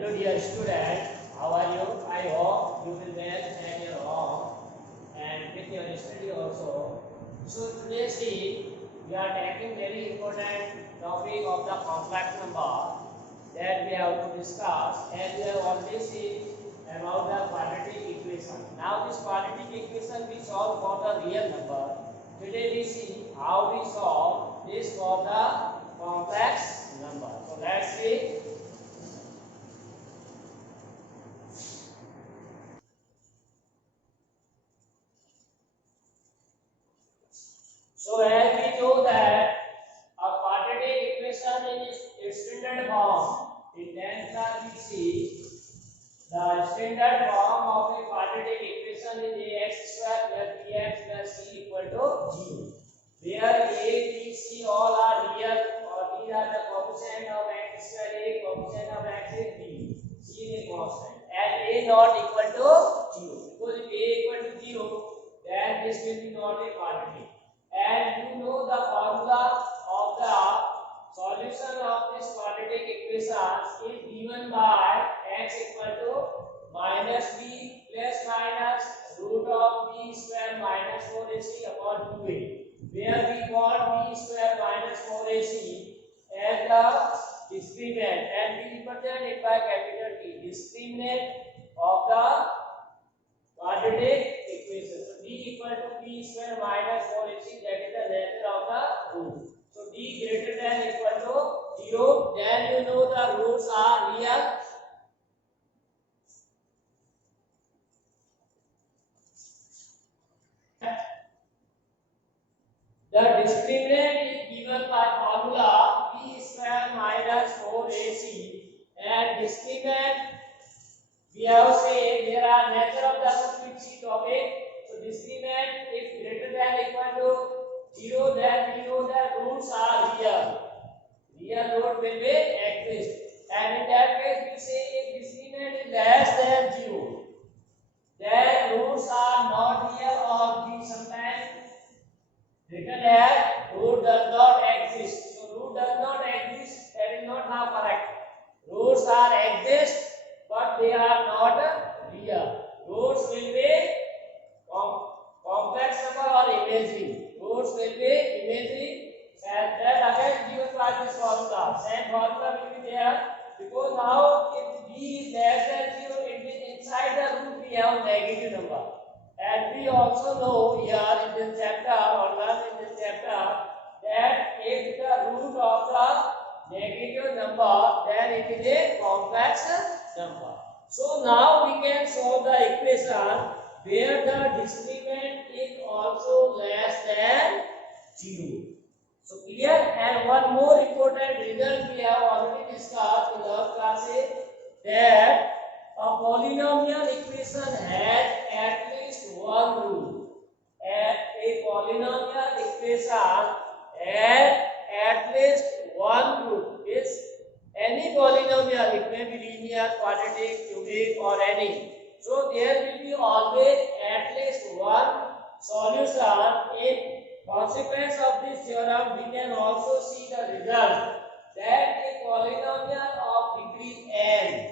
Hello dear student, how are you? I hope you will well at your home and with your study also. So today see, we are taking very important topic of the complex number that we have to discuss, and we have already seen about the quadratic equation. Now this quadratic equation we solve for the real number. Today we see how we solve this for the complex number. So let's see. So as we know that a quadratic equation is extended form. In 10th class we see the standard form of a quadratic equation is ax square plus bx plus c equal to 0. Where a, b, c all are real, or these are the coefficient of x square a, coefficient of x is b, c is a constant, and a not equal to 0. Because if a equal to 0, then this will be not a quadratic. And you know the formula of the solution of this quadratic equation is given by x equal to minus b plus minus root of b square minus 4ac upon 2a, where we want b square minus 4ac as the discriminant, and we represent it by capital T, discriminant of the quadratic equation. So d equal to b square minus 4ac, that is the nature of the root. So d greater than equal to 0, then you know the roots are real. The discriminant is given by formula b square minus 4ac, and discriminant we have said there are nature of the complete topic. So discriminant if greater than equal to 0, then we know that roots are real. Real root will be exist, and in that case we say if discriminant is less than 0, then roots are not real, or we sometimes written as root does not exist. So root does not exist, that is not now correct. Roots are exist, but they are not real. Roots will be complex number or imaginary. Roots will be imaginary, and that again given by this formula. Same formula will be there, because now if b is less than 0, it means inside the root we have negative number. And we also know here in this chapter, or learn in this chapter, that if the root of the negative number, then it is a complex number. So now we can solve the equation where the discriminant is also less than 0. So clear? And one more important result we have already discussed in our classes, that a polynomial equation has at least one root. And a polynomial equation has at least one root. Is any polynomial, it may be linear, quadratic, cubic, or any. So there will be always at least one solution. In consequence of this theorem, we can also see the result that a polynomial of degree n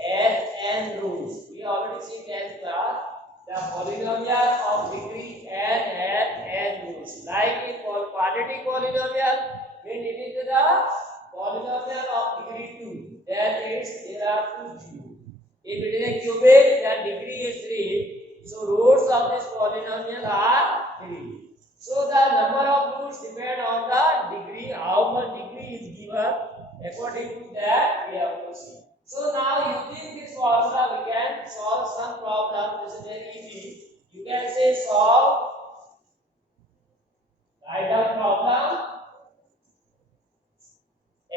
has n roots. We already see in class the polynomial of degree n has n roots. Like a quadratic polynomial, when it is the polynomial of degree 2, then there are 2 zeros. If it is a cubic, then degree is 3. So roots of this polynomial are 3. So the number of roots depend on the degree, how much degree is given. According to that, we have to see. So now using this formula, we can solve some problem. This is very easy. You can say solve, write down problem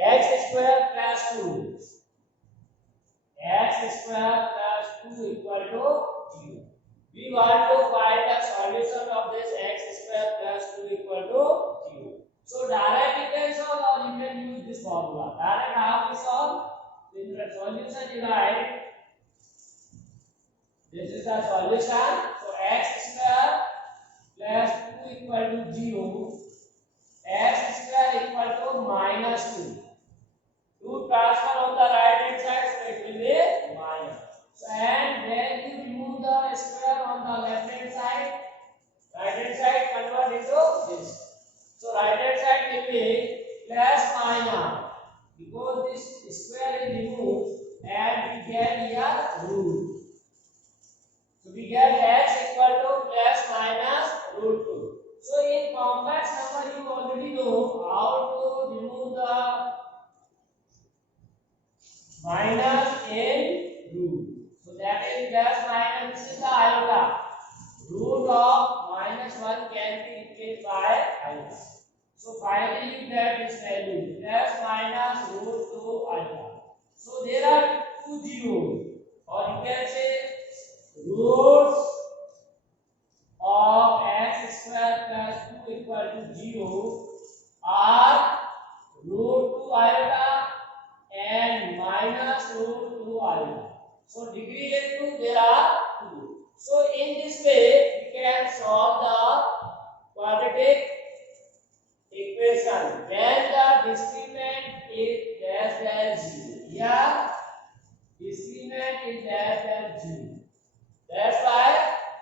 x square plus 2. X square plus 2 equal to 0. We want to find the solution of this x square plus 2 equal to 0. So direct you can solve, or you can use this formula. Direct how we solve? In the solution divide. This is the solution. So x square plus 2 equal to 0. X square equal to minus 2. 2 transfer on the right hand side, so it will be So right hand side will be plus minus, because this square is removed and we get here root. So we get x equal to plus minus root 2. So in complex number you already know how to remove the minus in root. So that is plus minus, this is the iota. Root of minus 1 can be replaced by iota. So finally you get this value plus minus root 2 iota. So there are two zeros, or you can say roots of x square plus 2 equal to 0 are root 2 iota and minus root 2 iota. So degree into there are 2. So in this way we can solve the quadratic equation when the discriminant is less than 0. Yeah, discriminant is less than 0. That's why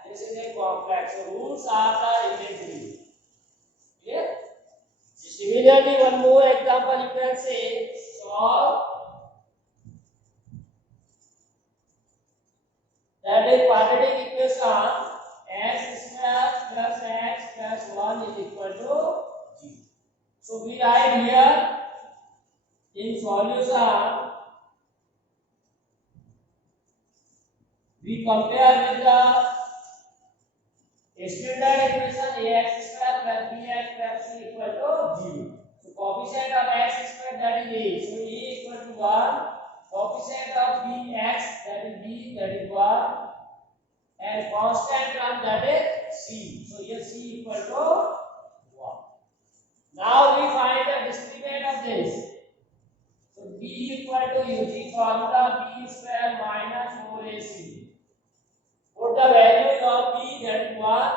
this is a complex. So roots are the imaginary. Clear? Similarly, one more example you can say solve that is quadratic equation x square plus x plus 1 is equal to 0. So we write here in solution, we compare with the standard equation ax square plus bx plus c equal to 0. So coefficient of x square, that is a, so a equal to 1. Coefficient of bx, that is b, that is 1. And constant term, that is c. So here c equal to 1. Now we find the discriminant of this. So b equal to, using formula b square minus 4ac. Put the values of b, that is 1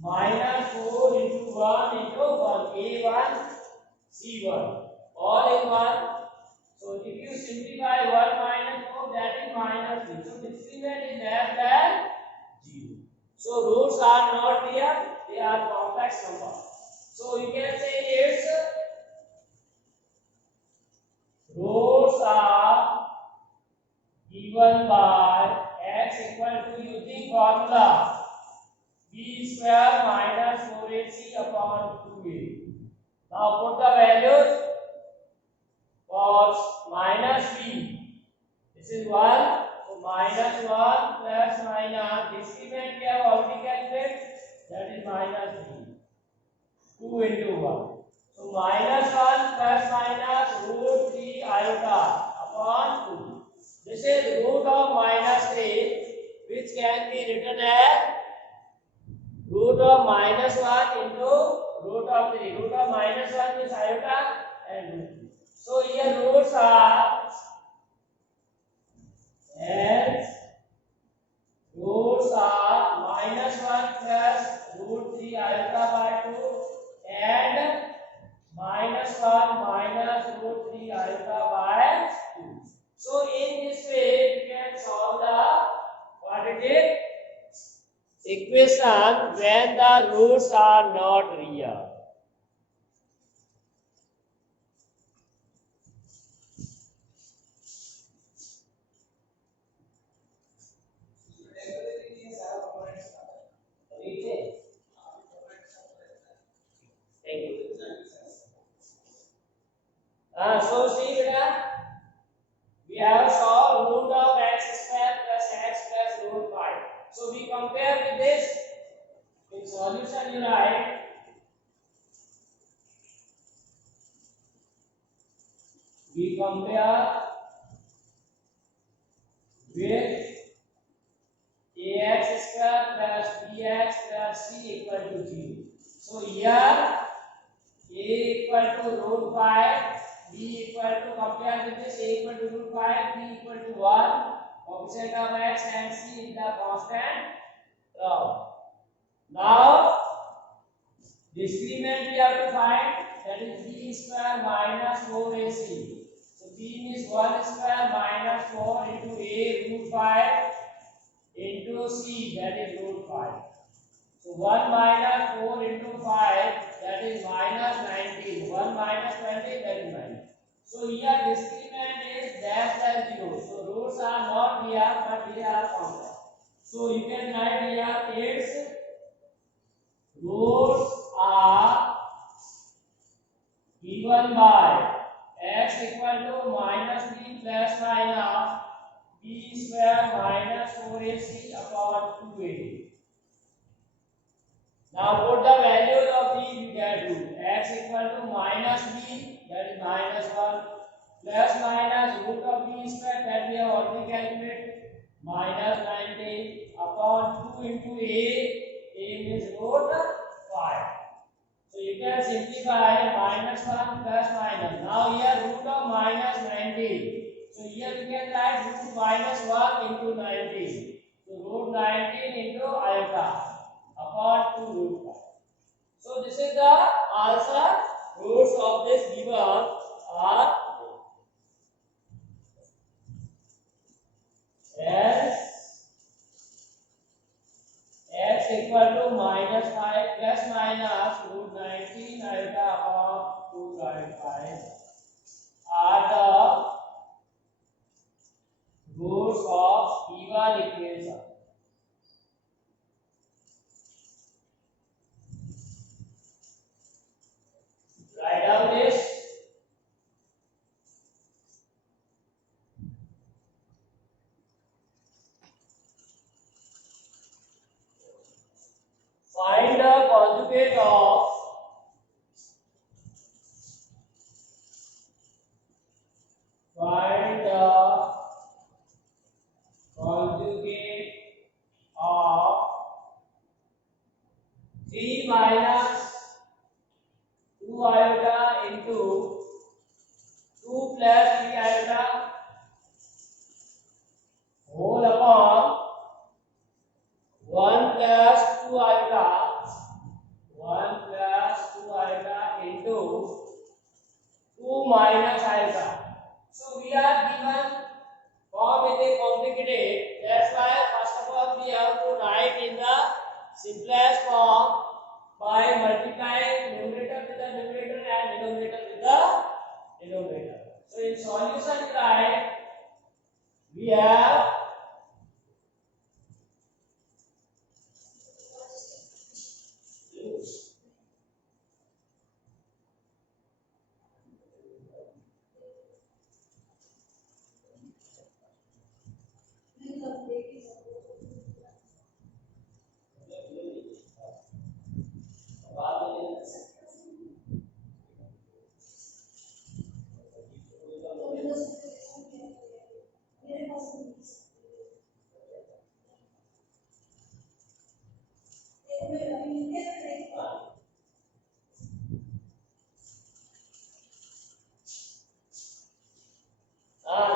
minus 4 into 1 into 1, a1 c1 all in 1. So if you simplify 1 minus 4, that is minus 3. So discriminant is less than 0. So roots are not real, they are complex number. So you can say its roots are given by x equal to, using formula b square minus 4ac upon 2a. Now put the values for minus b. This is 1. So minus 1 plus minus, discriminant we have already calculated, that is minus 3. 2 into 1. So minus 1 plus minus root 3 iota upon 2. This is root of minus 3, which can be written as root of minus 1 into root of 3. Root of minus 1 is iota and root 3. So here roots are minus 1 plus root 3 iota by 2 and minus 1 minus root 3 iota by 2. So in this way we can solve the quadratic equation when the roots are not real. So see here, we have solved root of x square plus x plus root 5. So we compare with this. In solution you write we compare with ax square plus bx plus c equal to 0. So here a equal to root 5, b equal to, compare with this, a equal to root 5, b equal to 1, coefficient of x and c is the constant term. Now discriminant we have to find, that is b square minus 4ac. So b means 1 square minus 4 into a root 5 into c, that is root 5. So So 1 minus 4 into 5, that is minus 19. 1 minus 20, that is minus. So here discriminant is dash than 0. So roots are not here, but they are constant. So you can write here its roots are given by x equal to minus b plus minus b square minus 4ac upon 2a. Now put the values of these you can do. X equal to minus b, that is minus 1, plus minus root of b square, that we have already calculated, minus 19 upon 2 into a means root 5. So you can simplify minus 1 plus minus. Now here root of minus 19. So here you can write root minus 1 into 19. So root 19 into iota upon 2 root 5. So this is the answer. Roots of this given are x equal to minus 5 plus minus root 19 iota upon 2 root 5 are the roots of given equation. Write down this. Find the conjugate of find the conjugate of 3 minus 2 iota into 2 plus 3 iota whole upon 1 plus 2 iota 1 plus 2 iota into 2 minus iota. So we are given form is a complicated. That's why first of all we have to write in the simplest form by multiplying numerator with the numerator and denominator with the denominator. So in solution write we have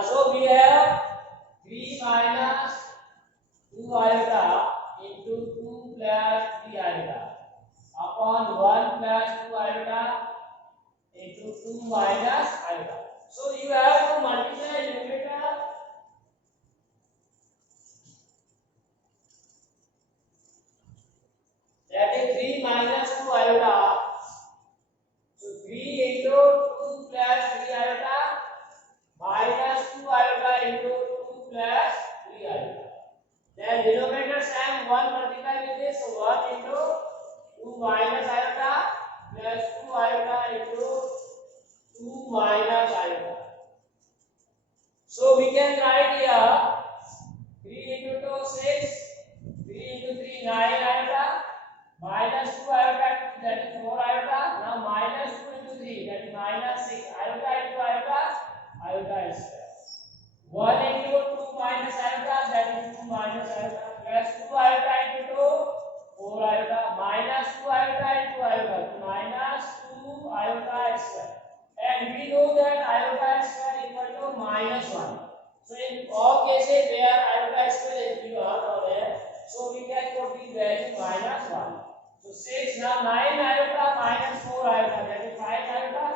so we have 3 minus 2 iota into 2 plus 3 iota upon 1 plus 2 iota into 2 minus iota. So you have to multiply numerator that is 3 minus 2 iota. So 3 into 2 plus 3 iota minus 2 iota into 2 plus 3 iota. Then denominator same 1 multiply with this, so 1 into 2 minus iota plus 2 iota into 2 minus iota. So we can write here 3 into 2 6, 3 into 3 9 iota minus 2 iota, that is 4 iota. Now minus 2 into 3, that is minus 6 iota into iota, iota is square. 1 into 2 minus iota, that is 2 minus iota, plus 2 iota into 2, 4 iota, minus 2 iota into iota, minus 2 iota square. And we know that iota square equal to minus 1. So in all cases where iota square is given or there, so we can put the value minus 1. So 6, now 9 iota minus 4 iota, that is 5 iota,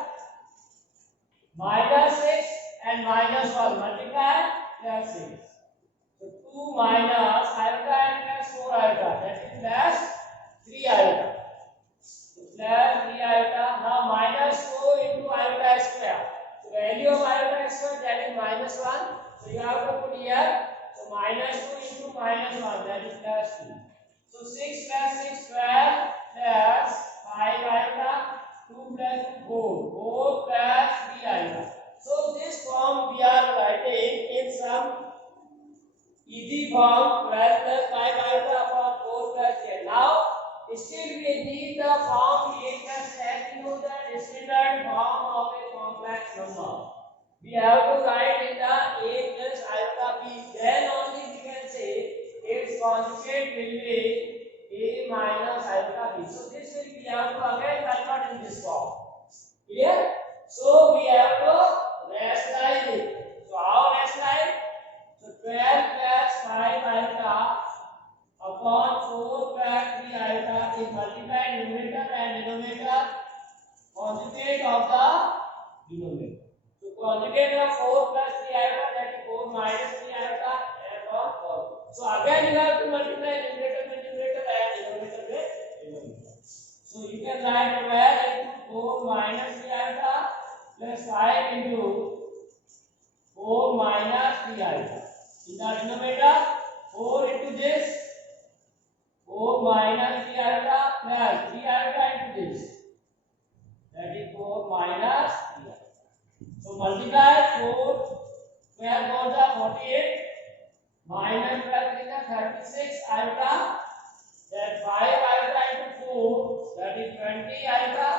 minus 6 and minus 1 multiply plus 6. So 2 minus iota and plus 4 iota, that is plus 3 value of iota square, that is -1. So you have to put here. So -2 into -1, that is +2. So 6 plus 6, 12 plus 5 iota, 2 plus 2, 4, 4 plus 3 iota. So this form we are writing in some easy form, 12 plus 5 iota upon 4 plus 10. Now, still we need the form a plus n. You know that standard form of a complex number. We have to write in the a plus iota b. Then only we can say its conjugate will be a minus iota b. So this will we have to again convert in this form. Clear? So we have to rationalize it. So how rationalize? So 12 plus 5 iota upon 4 plus 3 iota is multiplied numerator and denominator, conjugate of the denominator. So conjugate of 4 plus 3 iota, that is 4 minus 3 iota and on 4. So again you have to multiply numerator with numerator and denominator with denominator. So you can write 12 into 4 minus 3 iota plus 5 into 4 minus 3 iota. In the denominator, 4 into this, 4 minus 3 iota plus 3 iota into this. That is 4 minus 3 iota. So multiply 4, square goes the 48, minus plus 3 is 36 iota. Then 5 iota into 4, that is 20 iota.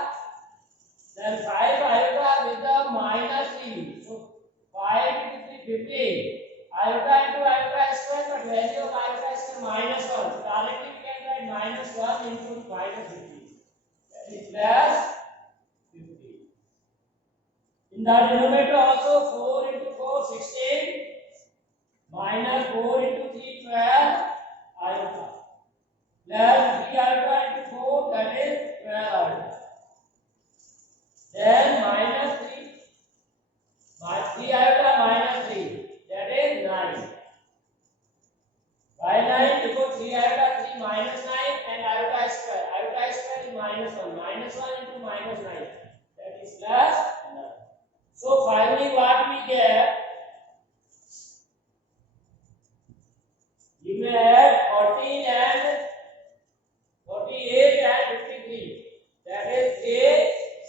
Then 5 iota with the minus 3. So 5 into 3, 15. Iota into iota square, but value of iota square -1. So directly we can write -1 into -15. That is plus 15. In the denominator also 4 into 4, 16. Minus 4 into 3, 12 iota. Plus 3 iota into 4, that is 12 iota. Then minus 3. By 3 iota minus 3, that is 9. By 9, because 3 iota 3 minus 9 and iota square. Iota square is -1. -1 into -9, that is plus 9. So finally what we get? You may add 14 and 48 and 53. That is a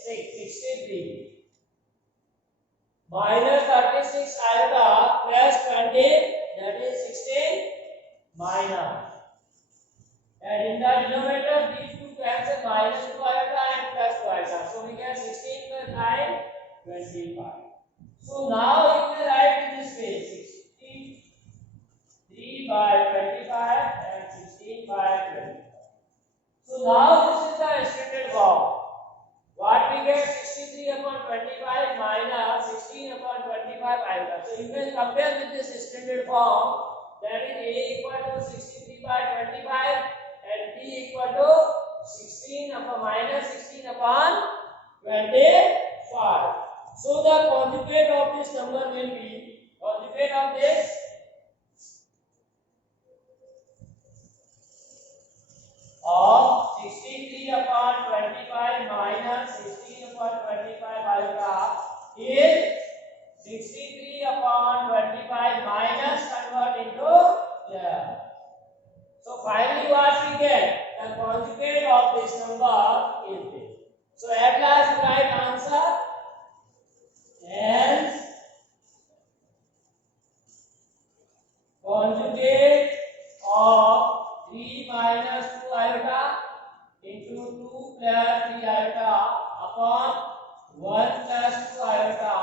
63. Minus 36 iota plus 20, that is 16 minus. And in the denominator, these two cancel, minus 2 iota and plus 2 iota. So we get 16 plus 9, 25. So now you can write in this way 63 by 25 and 16 by 25. So now this is the extended form. What we get? 63 upon 25 minus 16 upon 25 iota. So you can compare with this extended form, that is a equal to 63 by 25 and b equal to 16 upon minus 16 upon 25. So the conjugate of this number will be conjugate of this of 63 upon 25 minus 16 upon 25 iota is 63 upon 25 minus convert into 11. So finally what we get? The conjugate of this number is this. So at last we write answer. Hence conjugate of 3 minus 2 iota into 2 plus 3 iota upon 1 plus 2 iota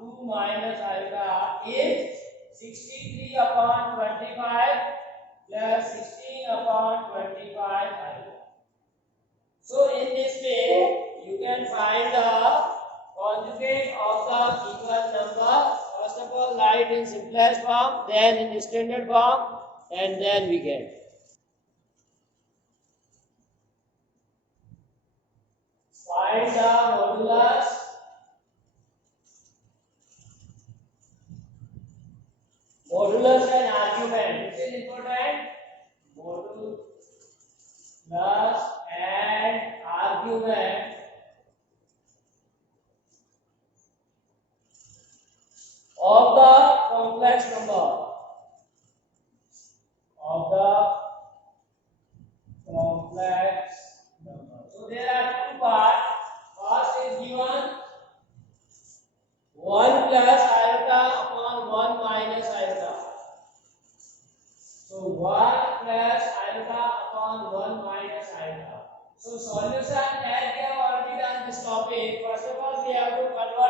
2 minus iota is 63 upon 25 plus 16 upon 25 iota. So in this way you can find the conjugate of the given number. First of all, write in simplest form, then in standard form, and then we get. Find the modulus and argument. This is important. Modulus and argument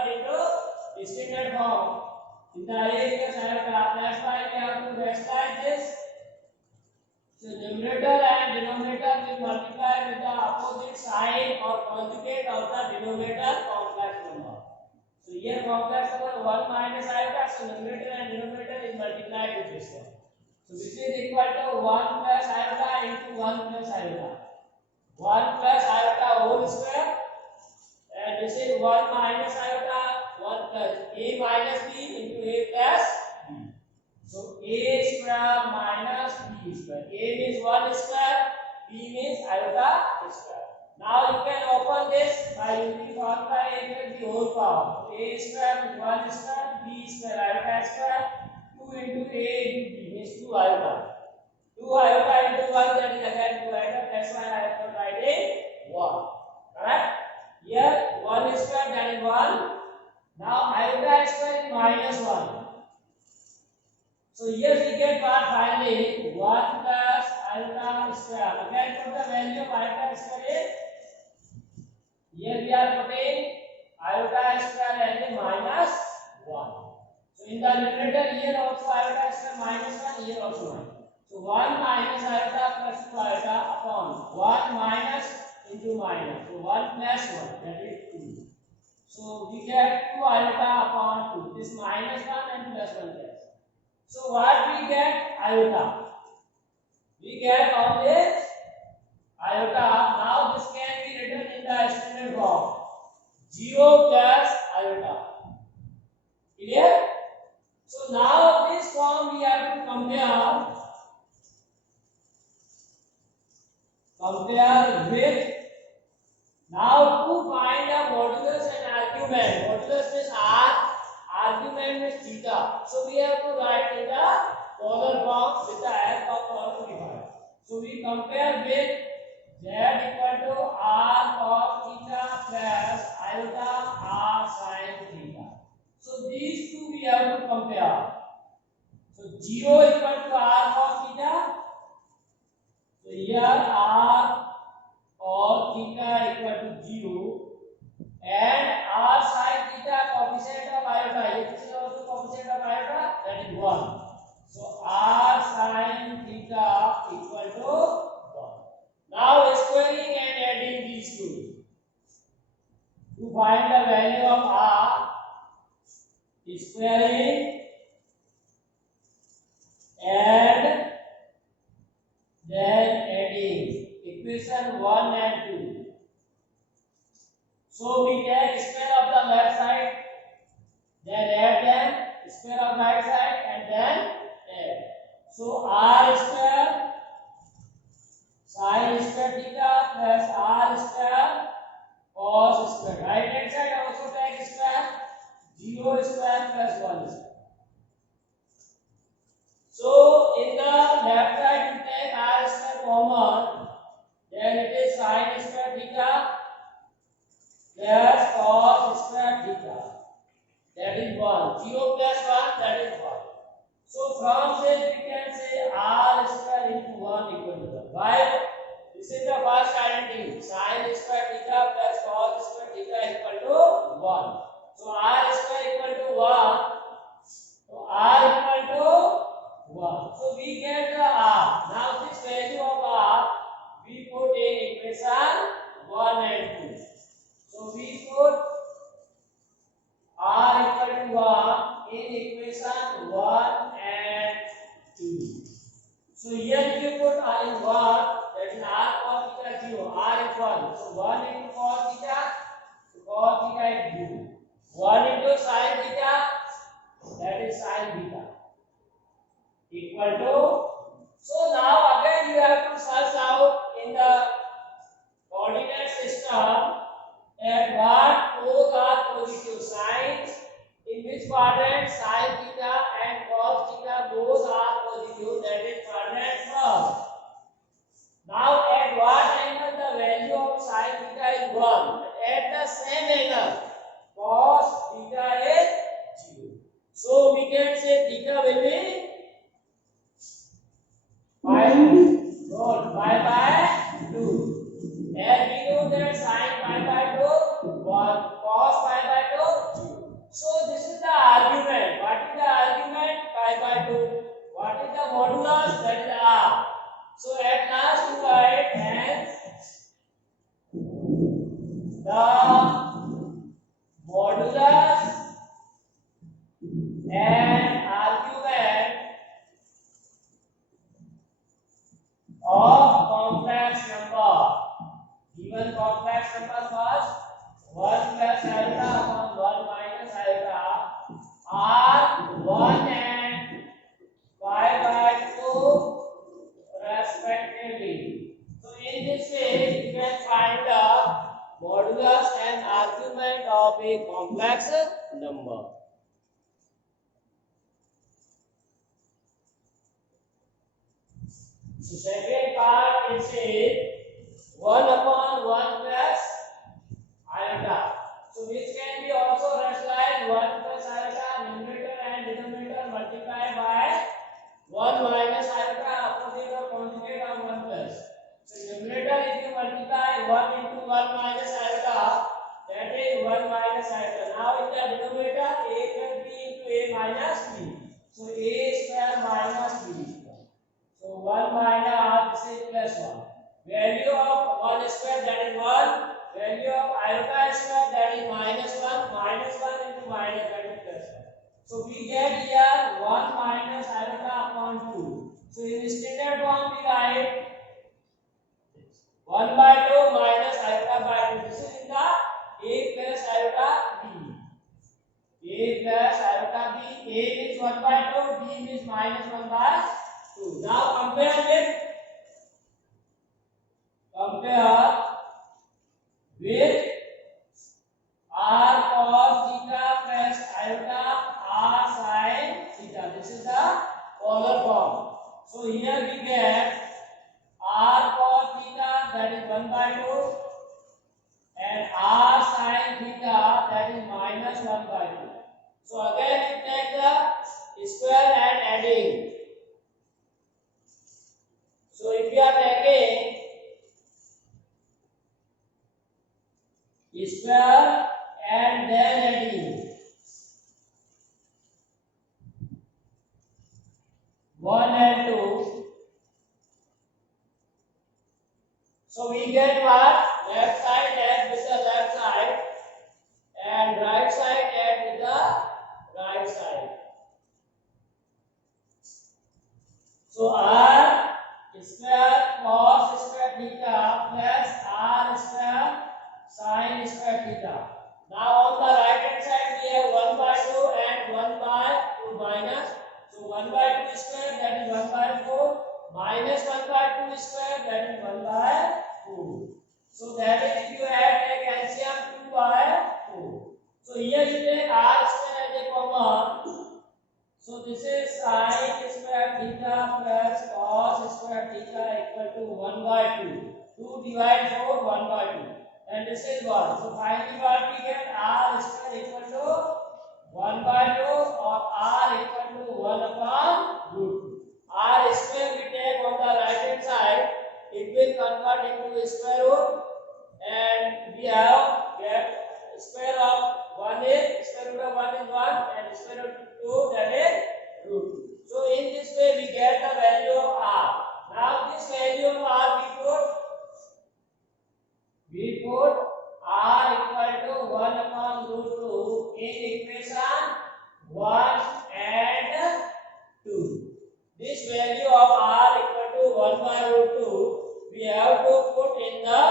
convert into distinct form in the a plus iota. That's why we have to rationalize this. So numerator and denominator will multiply with the opposite sign or conjugate of the denominator complex number. So here complex number 1 minus iota, so numerator and denominator is multiplied with this one. So this is equal to 1 plus iota into 1 plus iota. 1 plus iota whole square, and this is 1 minus iota, 1 plus a minus b into a plus b. So a square minus b square. A means 1 square, b means iota square. Now you can open this by using formula a plus b whole power. A square is 1 square, b square iota square, 2 into a into b means 2 iota. 2 iota into 1, that is again 2 iota. That's why I have to write a 1. Correct? Here 1 square, that is 1. Now iota square is minus 1. So here we get what finally 1 plus iota square. Again put the value of iota square is, here we are putting iota square as a minus 1. So in the numerator here also iota square minus 1, here also 1. So 1 minus iota plus 2 iota upon 1 minus into minus. So 1 plus 1, that is 2. So we get 2 iota upon 2. This minus 1 and plus 1 plus. So what we get? Iota. We get on this iota. Now this can be written in the standard form. 0 plus iota. Clear? So now this form we have to compare with. Now to find the modulus and argument. Modulus means r, argument means theta. So we have to write in the polar form with the help of polar modifier. So we compare with z equal to r cos theta plus iota r sin theta. So these two we have to compare. So 0 equal to r cos theta. So here r cos theta equal to 0, and r sin theta coefficient of iota. This is also coefficient of iota, that is 1. So r sin theta equal to 1. Now squaring and adding these two to find the value of r. Squaring and then adding equation 1 and 2. So we take square of the left side, then add them, square of right side, and then add. So r square sin square theta plus r square cos square. Right hand side also take square, 0 square plus 1 square. So in the left side you take r square common, then it is sin square theta plus cos square theta, that is 1. 0 plus 1, that is 1. So from this we can say r square into 1 equal to 1. Why? This is the first identity. Sin square theta plus cos square theta equal to 1. So r square equal to 1. So r equal to 1. So we get the r. Now this value of r we put in equation 1 and 2. So we put r equal to 1 in equation 1 and 2. So here you put r in 1, that is r cos theta 0, r is 1. So 1 into cos theta, so cos theta is 0. 1 into sin theta, that is sin theta, equal to. So now again you have to search out in the coordinate system at what poles are positive. Signs in which quadrant sin theta and cos theta both are positive, that is quadrant first. Now at what angle the value of sin theta is 1? At the same angle cos theta is 0. So we can say theta will be pi by 2. As we know that sin pi by 2 1, cos pi by 2 0. modulus and argument of complex number. Given complex number first, 1 plus iota upon 1 minus iota are 1 and 5/2 respectively. So in this way you can find the modulus and argument of a complex number. So second part is a 1 upon 1 plus iota. So which can be also written like 1 plus iota numerator and denominator multiplied by 1 minus iota opposite or conjugate of 1 plus. So numerator if you multiply 1 into 1 minus iota, that is 1 minus iota. Now in the denominator a plus b into a minus b. So a square minus b. So 1 minus this is plus 1. Value of 1 square that is 1. Value of iota square that is minus 1. Minus 1 into minus that is plus 1. So we get here 1 minus iota upon 2. So in standard form we write 1 by 2 minus iota by 2. This is in the a plus iota b. A plus iota b. A is 1 by 2. B is minus 1 by 2. Now compare with r cos theta plus iota r sin theta. This is the polar form. So here we get r cos theta that is 1 by 2 and r sin theta that is minus 1 by 2. So again you take the square and adding. So if you are taking square and then adding 1 and 2, so we get what? Left side add with the left side and right side add with the right side. So r square cos square theta plus r square sin square theta. Now on the right hand side we have 1 by 2 and 1 by 2 minus. So 1 by 2 square that is 1 by 4 minus 1 by 2 square that is 1 by 4. So that is if you add a LCM 2 by 4. So here you take r square as a common. So this is sin square theta plus cos square theta equal to 1 by 2. 2 divide 4 1 by 2. And this is 1. So finally what we get? R square equal to 1 by 2 or R equal to 1 upon root 2. R square we take on the right hand side. It will convert into square root. And we have get square of 1 is square root of 1 is 1 and square root of 2 that is root 2. So in this way we get the value of R. Now this value of R we put r equal to 1 upon root 2 in equation 1 and 2. This value of r equal to 1 by root 2 we have to put in the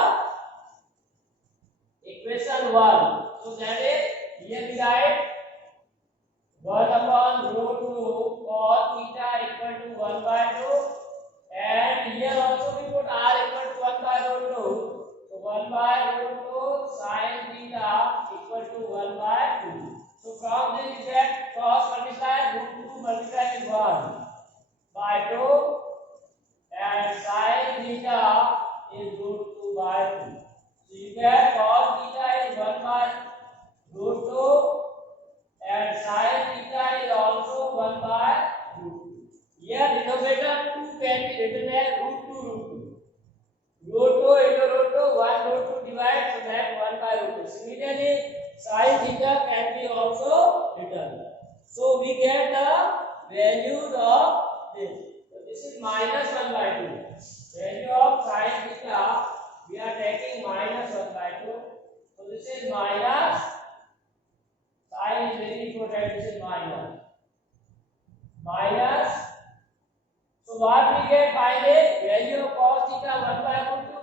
equation 1. So that is here we write 1 upon root 2 cos theta equal to 1 by 2 and here also we put r equal to 1 by root 2. 1 by root 2 sin theta equal to 1 by 2. So from this you get cos multiplied root 2 multiplied with 1 by 2 and sin theta is root 2 by 2. So you get cos theta is 1 by root 2 and sin theta is also 1 by root 2. Here denominator 2 can be written as root 2 root 2. Root 2 into root 2, 1 root 2 divide, so that 1 by root 2. Similarly, sin theta can be also written. So we get the values of this. So this is minus 1 by 2. Value of sin theta, we are taking minus 1 by 2. So this is minus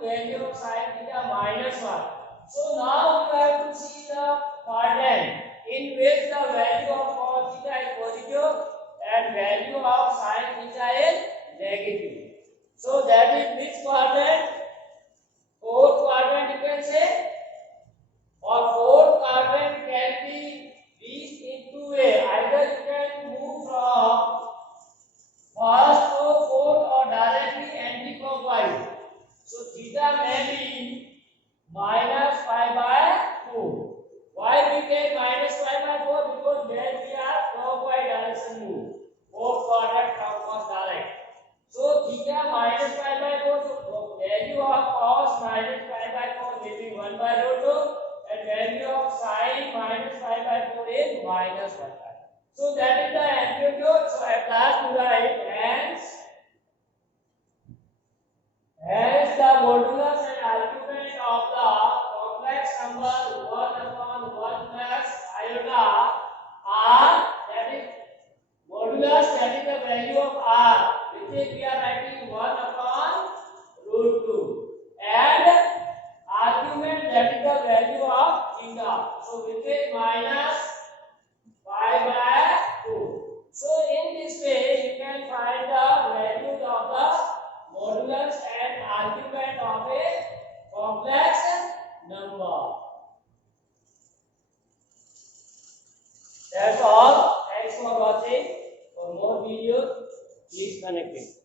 value of sin theta minus 1. So now you have to see the quadrant in which the value of cos theta is positive and value of sin theta is negative. So that is which quadrant? Fourth quadrant you can say, or fourth quadrant can be reached in two ways. Either you can move from first to fourth or directly anti-clockwise. So theta may be minus pi by 4. Why we take minus pi by 4? Because when we are clockwise direction move, fourth quadrant was direct. So theta minus pi by 4, so value of cos minus pi by 4 will be 1 by root 2, and value of sin minus pi by 4 is minus 1 by. So that is the amplitude. So at last we write hence the modulus and argument of the complex number 1 upon 1 plus iota r, that is modulus, that is the value of r, which is we are writing 1 upon root 2, and argument, that is the value of theta, so which is minus pi by 2. So in this way you can find the values of the modulus and argument of a complex number. That's all. Thanks for watching. For more videos, please connect it.